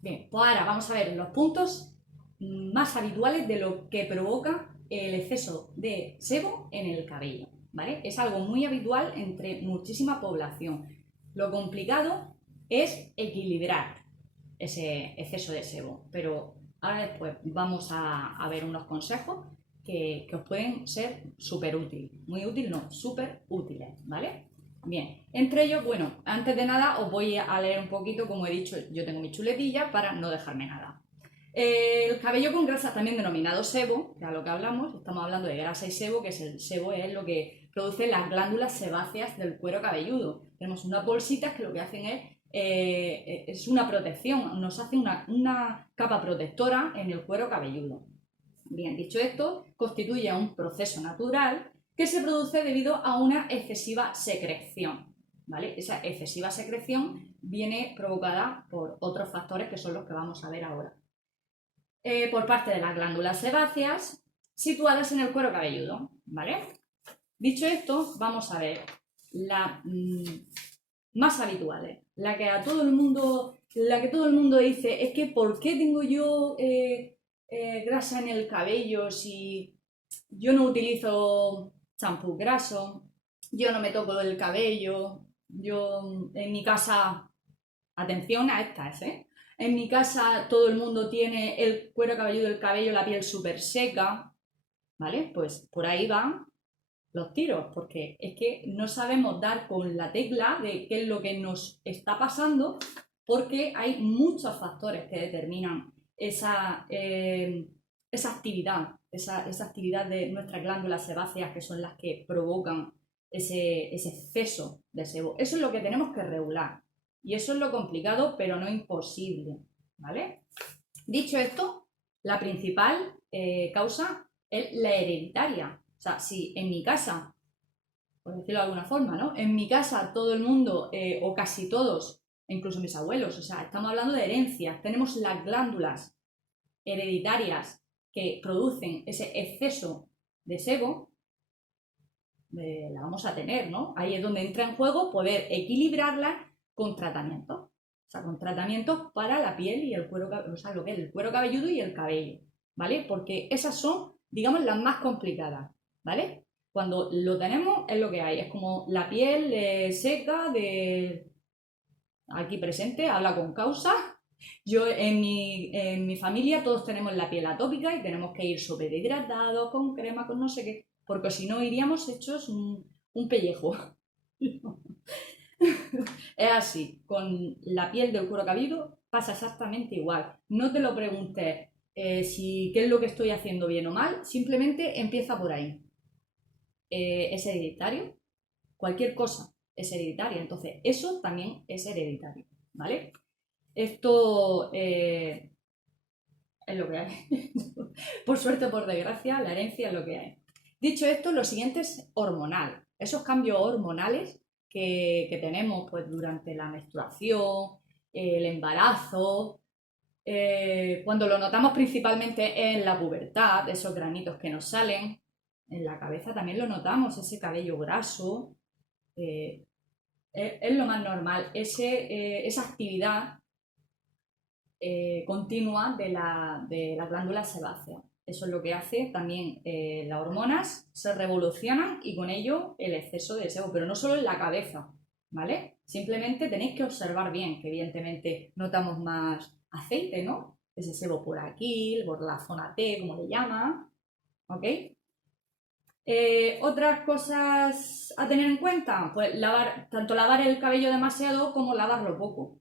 Bien, pues ahora vamos a ver los puntos más habituales de lo que provoca el exceso de sebo en el cabello, ¿vale? Es algo muy habitual entre muchísima población. Lo complicado es equilibrar ese exceso de sebo, pero ahora después vamos a ver unos consejos que os pueden ser súper útiles. Muy útiles, no, súper útiles, ¿vale? Bien, entre ellos, bueno, antes de nada os voy a leer un poquito, como he dicho, yo tengo mi chuletilla para no dejarme nada. El cabello con grasa, también denominado sebo, que es a lo que hablamos, estamos hablando de grasa y sebo, que es el sebo es lo que produce las glándulas sebáceas del cuero cabelludo. Tenemos unas bolsitas que lo que hacen es una protección, nos hace una capa protectora en el cuero cabelludo. Bien, dicho esto, constituye un proceso natural que se produce debido a una excesiva secreción, ¿vale? Esa excesiva secreción viene provocada por otros factores que son los que vamos a ver ahora. Por parte de las glándulas sebáceas situadas en el cuero cabelludo, ¿vale? Dicho esto, vamos a ver las más habituales, la que todo el mundo dice, es que ¿por qué tengo yo grasa en el cabello si yo no utilizo champú graso, yo no me toco el cabello, yo en mi casa, atención a estas, ¿eh? En mi casa todo el mundo tiene el cuero cabelludo, el cabello, la piel súper seca, ¿vale? Pues por ahí van los tiros, porque es que no sabemos dar con la tecla de qué es lo que nos está pasando, porque hay muchos factores que determinan esa actividad, esa actividad de nuestras glándulas sebáceas, que son las que provocan ese exceso de sebo. Eso es lo que tenemos que regular. Y eso es lo complicado, pero no imposible, ¿vale? Dicho esto, la principal causa es la hereditaria. O sea, si en mi casa, por decirlo de alguna forma, ¿no? En mi casa todo el mundo, o casi todos, incluso mis abuelos, o sea, estamos hablando de herencias, tenemos las glándulas hereditarias que producen ese exceso de sebo, la vamos a tener, ¿no? Ahí es donde entra en juego poder equilibrarla con tratamientos. O sea, con tratamientos para la piel y el cuero, o sea, lo que es el cuero cabelludo y el cabello, ¿vale? Porque esas son, digamos, las más complicadas, ¿vale? Cuando lo tenemos es lo que hay, es como la piel seca de aquí presente, habla con causa. Yo en mi familia todos tenemos la piel atópica y tenemos que ir súper hidratados, con crema, con no sé qué, porque si no iríamos hechos un pellejo. Es así, con la piel del cuero cabelludo pasa exactamente igual. No te lo preguntes si qué es lo que estoy haciendo bien o mal, simplemente empieza por ahí. Es hereditario, cualquier cosa es hereditaria, entonces eso también es hereditario, ¿vale? Esto es lo que hay. Por suerte o por desgracia, la herencia es lo que hay. Dicho esto, lo siguiente es hormonal. Esos cambios hormonales que tenemos pues, durante la menstruación, el embarazo, cuando lo notamos principalmente en la pubertad, esos granitos que nos salen, en la cabeza también lo notamos, ese cabello graso, es lo más normal, esa actividad continua de la glándula sebácea. Eso es lo que hace también las hormonas se revolucionan y con ello el exceso de sebo, pero no solo en la cabeza, ¿vale? Simplemente tenéis que observar bien, que evidentemente notamos más aceite, ¿no? Ese sebo por aquí, por la zona T, como le llaman, ¿ok? Otras cosas a tener en cuenta, pues tanto lavar el cabello demasiado como lavarlo poco,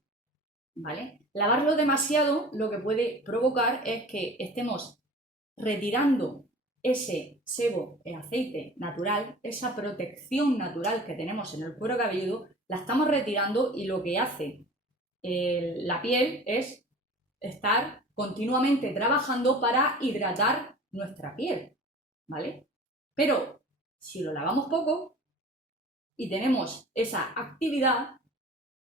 ¿vale? Lavarlo demasiado lo que puede provocar es que estemos retirando ese sebo, el aceite natural, esa protección natural que tenemos en el cuero cabelludo, la estamos retirando y lo que hace la piel es estar continuamente trabajando para hidratar nuestra piel, ¿vale? Pero si lo lavamos poco y tenemos esa actividad,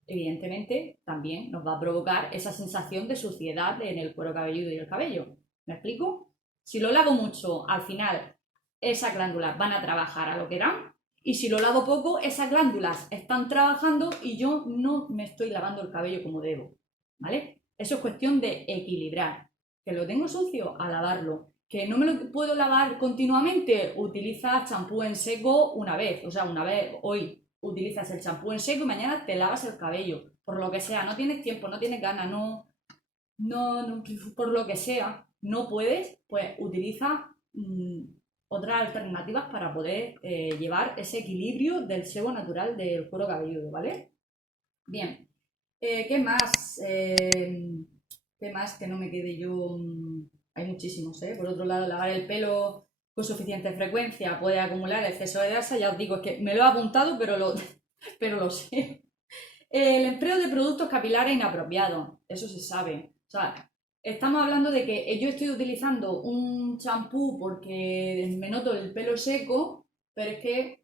evidentemente también nos va a provocar esa sensación de suciedad en el cuero cabelludo y el cabello. ¿Me explico? Si lo lavo mucho, al final esas glándulas van a trabajar a lo que dan, y si lo lavo poco, esas glándulas están trabajando y yo no me estoy lavando el cabello como debo, ¿vale? Eso es cuestión de equilibrar. Que lo tengo sucio, a lavarlo. Que no me lo puedo lavar continuamente, utiliza champú en seco una vez. O sea, una vez hoy utilizas el champú en seco y mañana te lavas el cabello. Por lo que sea, no tienes tiempo, no tienes ganas, no, por lo que sea, no puedes, pues utiliza otras alternativas para poder llevar ese equilibrio del sebo natural del cuero cabelludo, ¿vale? Bien, ¿qué más? ¿Qué más que no me quede yo? Hay muchísimos, ¿eh? Por otro lado, lavar el pelo con suficiente frecuencia puede acumular exceso de grasa. Ya os digo, es que me lo he apuntado, pero lo sé. El empleo de productos capilares inapropiados, eso se sabe. O sea, estamos hablando de que yo estoy utilizando un champú porque me noto el pelo seco, pero es que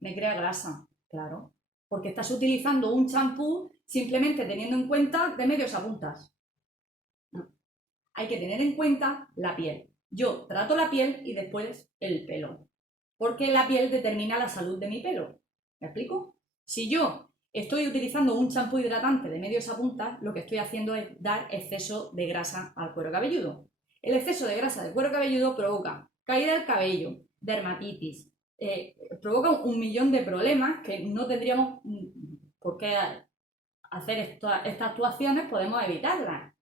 me crea grasa, claro. Porque estás utilizando un champú simplemente teniendo en cuenta de medios a puntas. No. Hay que tener en cuenta la piel. Yo trato la piel y después el pelo. Porque la piel determina la salud de mi pelo. ¿Me explico? Si yo estoy utilizando un champú hidratante de medios a puntas, lo que estoy haciendo es dar exceso de grasa al cuero cabelludo. El exceso de grasa del cuero cabelludo provoca caída del cabello, dermatitis, provoca un millón de problemas que no tendríamos por qué hacer estas actuaciones, podemos evitarlas.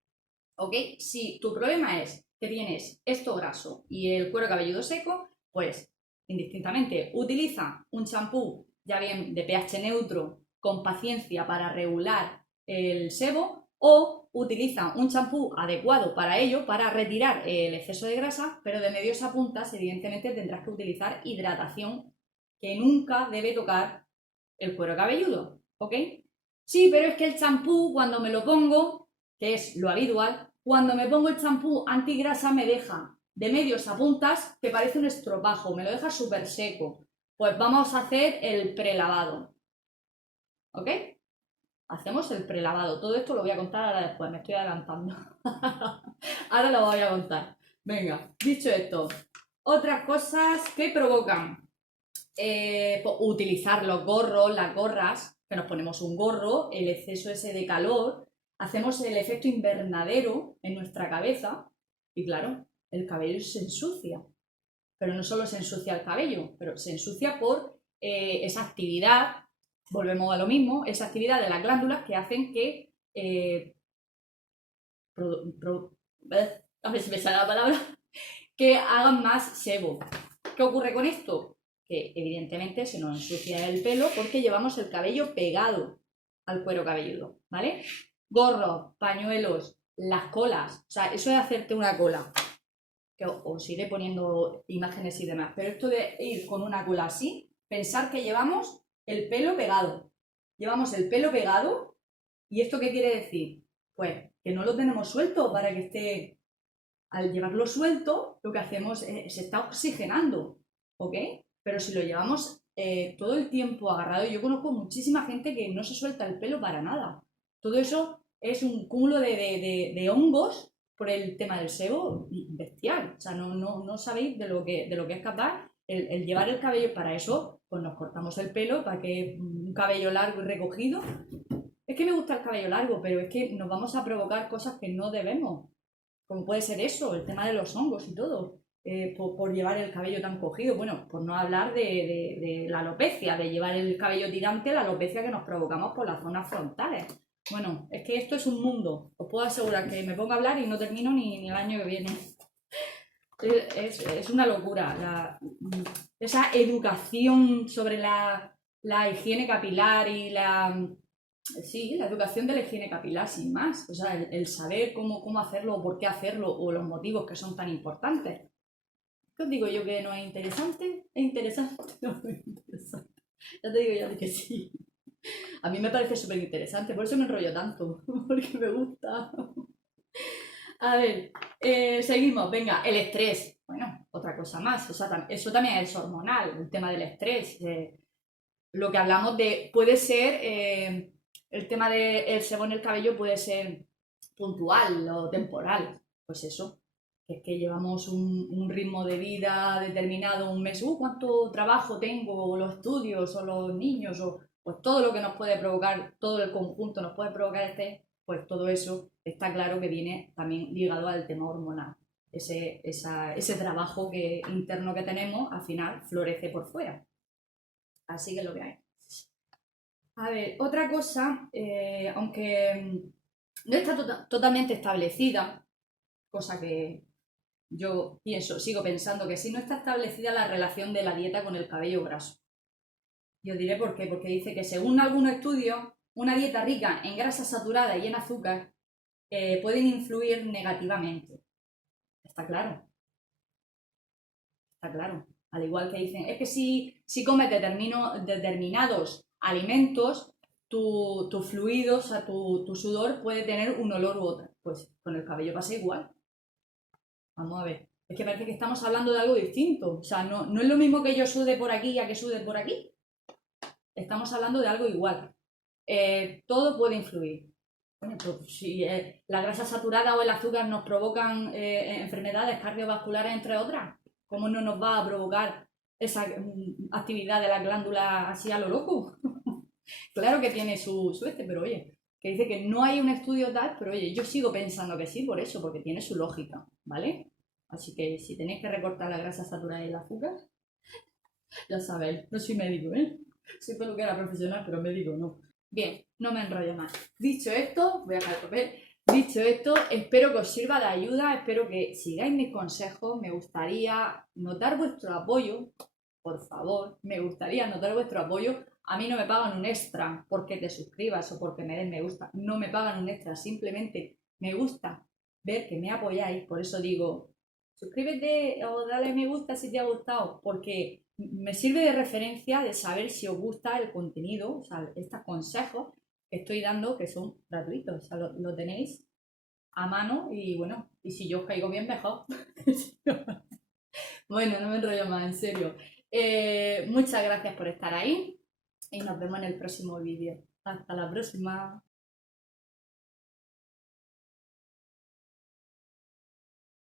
¿Ok? Si tu problema es que tienes esto graso y el cuero cabelludo seco, pues indistintamente utiliza un champú ya bien de pH neutro con paciencia para regular el sebo o utiliza un champú adecuado para ello, para retirar el exceso de grasa, pero de medios a puntas evidentemente tendrás que utilizar hidratación que nunca debe tocar el cuero cabelludo, ¿ok? Sí, pero es que el champú cuando me lo pongo, que es lo habitual, cuando me pongo el champú antigrasa me deja de medios a puntas que parece un estropajo, me lo deja súper seco. Pues vamos a hacer el prelavado, ¿ok? Hacemos el prelavado. Todo esto lo voy a contar ahora después, me estoy adelantando. Ahora lo voy a contar. Venga, dicho esto, otras cosas que provocan utilizar los gorros, las gorras, que nos ponemos un gorro, el exceso ese de calor, hacemos el efecto invernadero en nuestra cabeza y claro, el cabello se ensucia. Pero no solo se ensucia el cabello, pero se ensucia por esa actividad, volvemos a lo mismo, esa actividad de las glándulas que hacen que a ver si me sale la palabra, que hagan más sebo. ¿Qué ocurre con esto? Que evidentemente se nos ensucia el pelo porque llevamos el cabello pegado al cuero cabelludo, ¿vale? Gorros, pañuelos, las colas, o sea, eso es hacerte una cola, que os iré poniendo imágenes y demás, pero esto de ir con una cola así, pensar que llevamos el pelo pegado, ¿y esto qué quiere decir? Pues que no lo tenemos suelto para que esté, al llevarlo suelto, lo que hacemos es, se está oxigenando, ¿ok? Pero si lo llevamos todo el tiempo agarrado, yo conozco muchísima gente que no se suelta el pelo para nada. Todo eso es un cúmulo de hongos por el tema del sebo bestial. O sea, no sabéis de lo que es capaz el llevar el cabello. Para eso, pues nos cortamos el pelo, para que un cabello largo y recogido. Es que me gusta el cabello largo, pero es que nos vamos a provocar cosas que no debemos. Como puede ser eso, el tema de los hongos y todo, por llevar el cabello tan cogido. Bueno, por no hablar de la alopecia, de llevar el cabello tirante, la alopecia que nos provocamos por las zonas frontales. Bueno, es que esto es un mundo. Os puedo asegurar que me pongo a hablar y no termino ni el año que viene. Es una locura. Esa educación sobre la higiene capilar y sí, la educación de la higiene capilar, sin más. O sea, el saber cómo hacerlo o por qué hacerlo o los motivos que son tan importantes. ¿Qué os digo yo que no es interesante? ¿Es interesante? No es interesante. Ya te digo yo de que sí. A mí me parece súper interesante, por eso me enrollo tanto, porque me gusta. A ver, seguimos. Venga, el estrés. Bueno, otra cosa más. O sea, eso también es hormonal, el tema del estrés. Lo que hablamos de, puede ser, el tema del sebo en el cabello puede ser puntual o temporal. Pues eso, que es que llevamos un ritmo de vida determinado, un mes, cuánto trabajo tengo, o los estudios, o los niños, o pues todo lo que nos puede provocar, todo el conjunto nos puede provocar pues todo eso está claro que viene también ligado al tema hormonal. Ese trabajo interno que tenemos, al final, florece por fuera. Así que es lo que hay. A ver, otra cosa, aunque no está totalmente establecida, cosa que yo sigo pensando que sí, no está establecida la relación de la dieta con el cabello graso. Yo diré por qué, porque dice que según algunos estudios, una dieta rica en grasa saturada y en azúcar pueden influir negativamente. Está claro, está claro. Al igual que dicen, es que si comes determinados alimentos, tu fluido, o sea, tu sudor puede tener un olor u otro. Pues con el cabello pasa igual. Vamos a ver. Es que parece que estamos hablando de algo distinto. O sea, no es lo mismo que yo sude por aquí a que sude por aquí. Estamos hablando de algo igual. Todo puede influir. Bueno, pues, si la grasa saturada o el azúcar nos provocan enfermedades cardiovasculares, entre otras, ¿cómo no nos va a provocar esa actividad de la glándula así a lo loco? Claro que tiene su pero oye, que dice que no hay un estudio tal, pero oye, yo sigo pensando que sí por eso, porque tiene su lógica, ¿vale? Así que si tenéis que recortar la grasa saturada y el azúcar, ya sabéis, no soy médico, ¿eh? Soy peluquera profesional, pero médico no. Bien, no me enrollo más. Dicho esto, voy a dejar el papel. Dicho esto, espero que os sirva de ayuda, espero que sigáis mis consejos. Me gustaría notar vuestro apoyo, por favor, me gustaría notar vuestro apoyo. A mí no me pagan un extra porque te suscribas o porque me den me gusta. No me pagan un extra, simplemente me gusta ver que me apoyáis. Por eso digo, suscríbete o dale me gusta si te ha gustado, porque me sirve de referencia de saber si os gusta el contenido, o sea, estos consejos que estoy dando que son gratuitos, o sea, lo tenéis a mano y bueno, y si yo os caigo bien, mejor. Bueno, no me enrollo más, en serio. Muchas gracias por estar ahí y nos vemos en el próximo vídeo. Hasta la próxima.